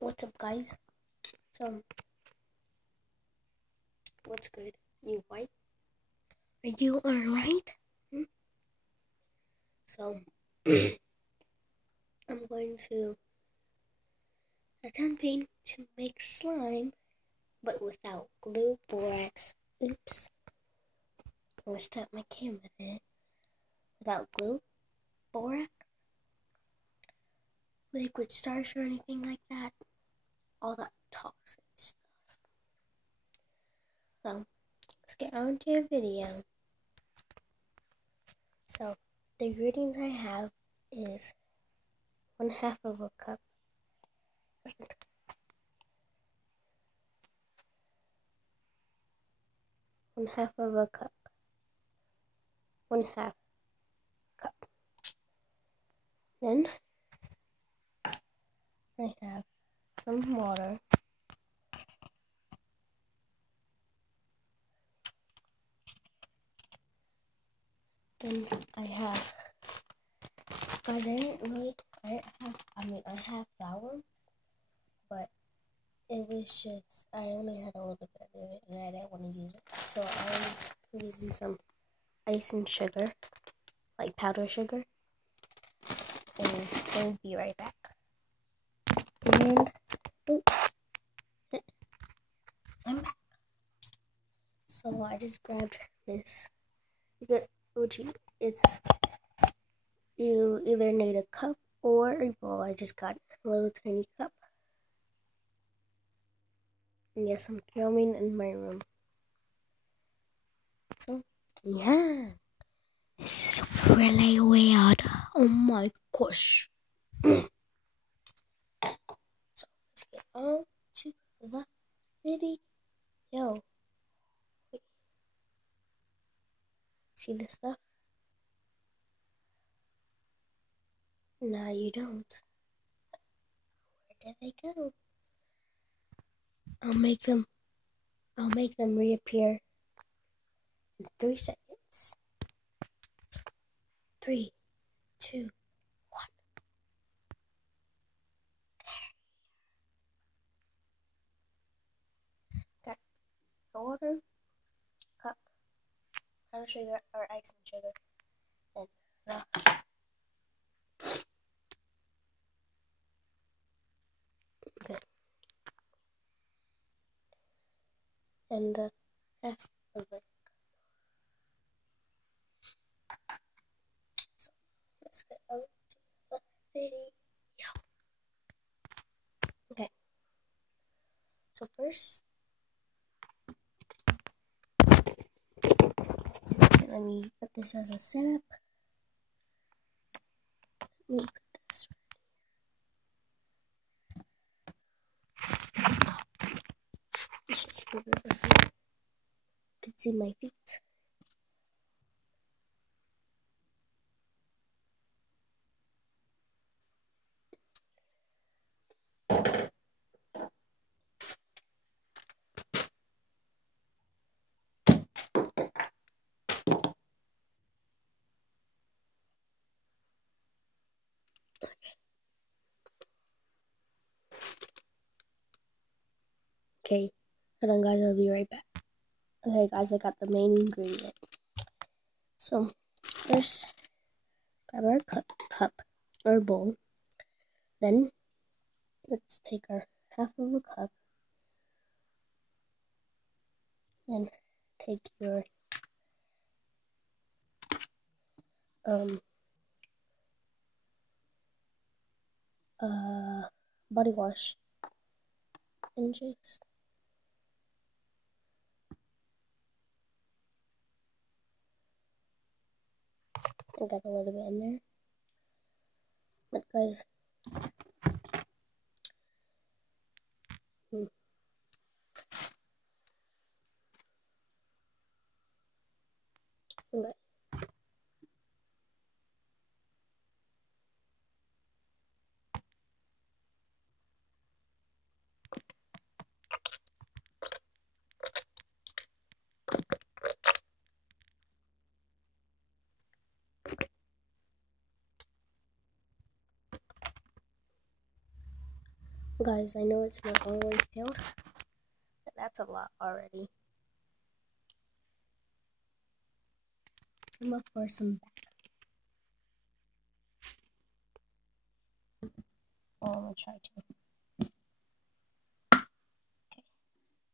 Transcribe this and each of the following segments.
What's up, guys? So, what's good? You white? Are you alright? So, I'm going to attempting to make slime, but without glue, borax. Oops. I'm gonna stop my camera there. Without glue, borax, liquid starch, or anything like that. All that toxic stuff. So, let's get on to the video. So, the ingredients I have is 1/2 of a cup. 1/2 of a cup. 1/2 cup. Then I have some water. Then I have, guys, I have flour, but it was just, I only had a little bit of it and I didn't want to use it. So I'm using some ice and sugar, like powder sugar, and I'll be right back. And, oops, I'm back. So I just grabbed this. It's, you either need a cup or a bowl. I just got a little tiny cup. And yes, I'm filming in my room. So, yeah. This is really weird. Oh my gosh. So, let's get on to the video. Wait. See this stuff? No, you don't. Where did they go? I'll make them reappear in 3 seconds. 3, 2, 1. Got water, cup, powdered sugar or ice and sugar, and okay. And half of it. So let's get on to the video. Okay. So first, let me put this as a setup. Let me put this right here. Let's just move it over here. You can see my feet. Okay, hold on guys, I'll be right back. Okay guys, I got the main ingredient. So first, grab our cup or bowl. Then let's take our half of a cup and take your body wash and just I got a little bit in there. But guys, okay. Guys, I know it's not all the way filled, but that's a lot already. I'm gonna pour some back. Oh, I'm gonna try to. Okay,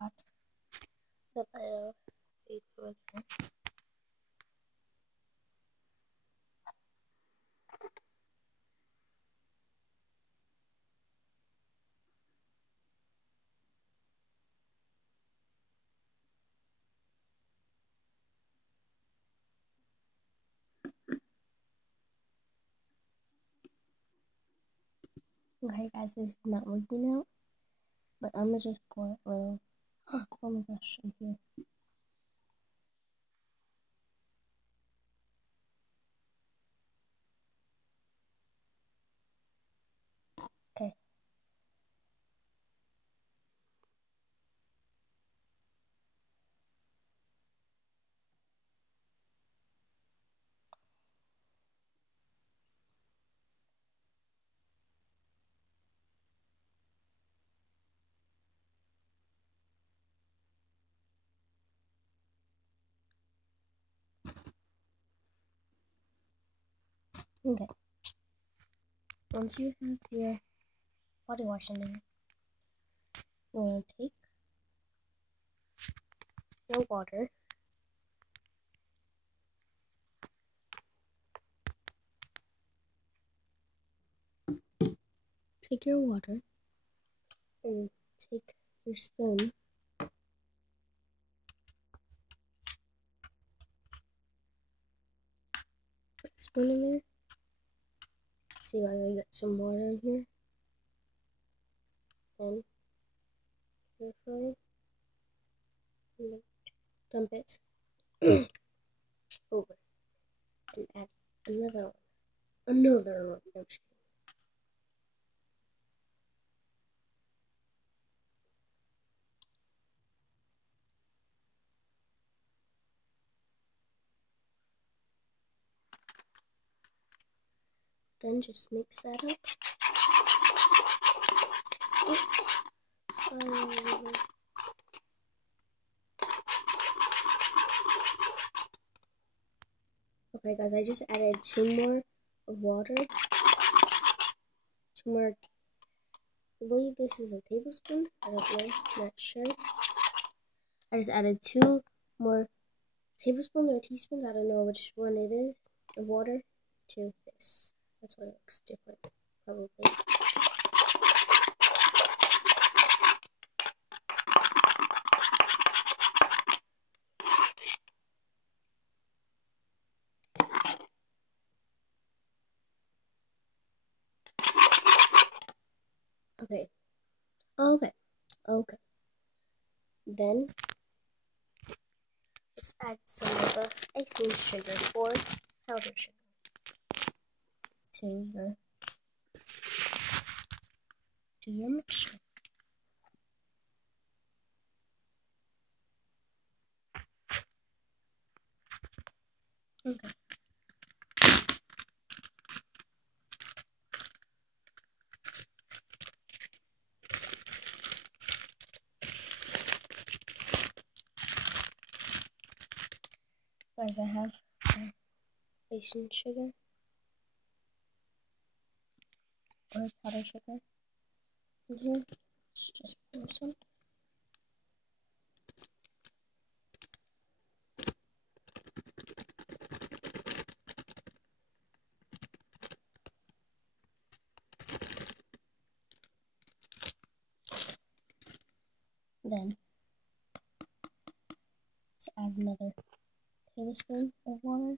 got the bit of seafood here. Okay, guys, this is not working out, but I'm gonna just pour it a little. Oh my gosh, in here. Okay. Okay. Once you have your body wash in there, you're gonna take your water. Take your water and take your spoon. Put a spoon in there. See, I get some water in here. And purify. And dump it over. And add another one. Another one. No, just kidding. Then just mix that up. Oops. Okay, guys, I just added 2 more of water. 2 more. I believe this is a tablespoon. I don't know. Not sure. I just added 2 more tablespoons or teaspoons. I don't know which one it is of water to this. That's why it looks different, probably. Okay. Then let's add some of the icing sugar or powdered sugar to your mixture. Okay. Guys, I have icing sugar or powdered sugar in here. Let's just pour some. Then let's add another tablespoon of water.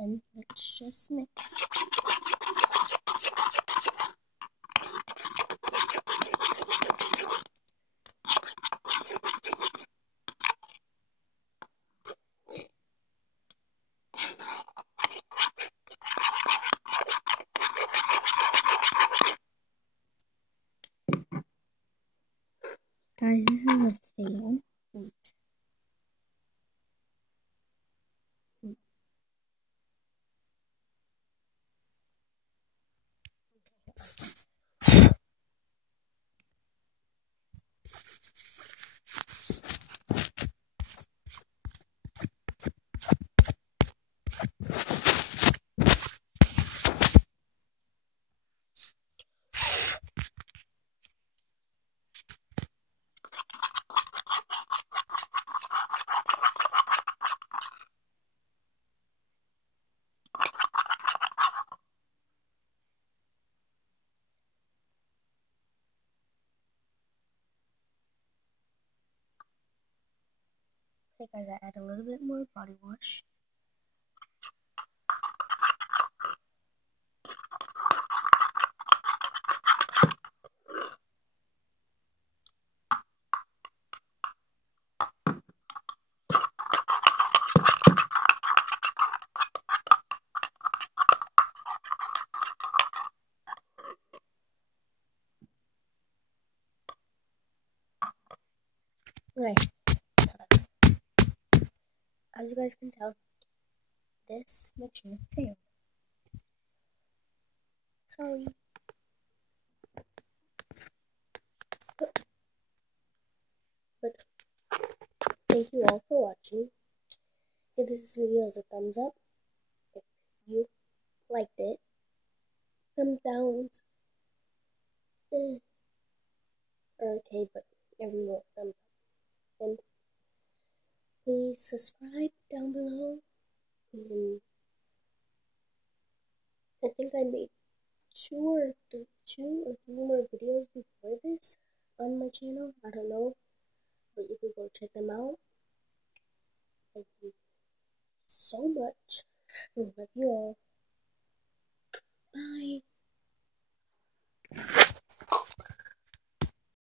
And let's just mix. Guys, this is a fail. Wait. Okay guys, I add a little bit more body wash. Okay, as you guys can tell, this mixture failed. Sorry. But thank you all for watching. Give this video a thumbs up if you liked it. Thumbs down. Okay, but everyone thumbs up. And please subscribe down below. And I think I made two or three more videos before this on my channel. I don't know, but you can go check them out. Thank you so much. I love you all.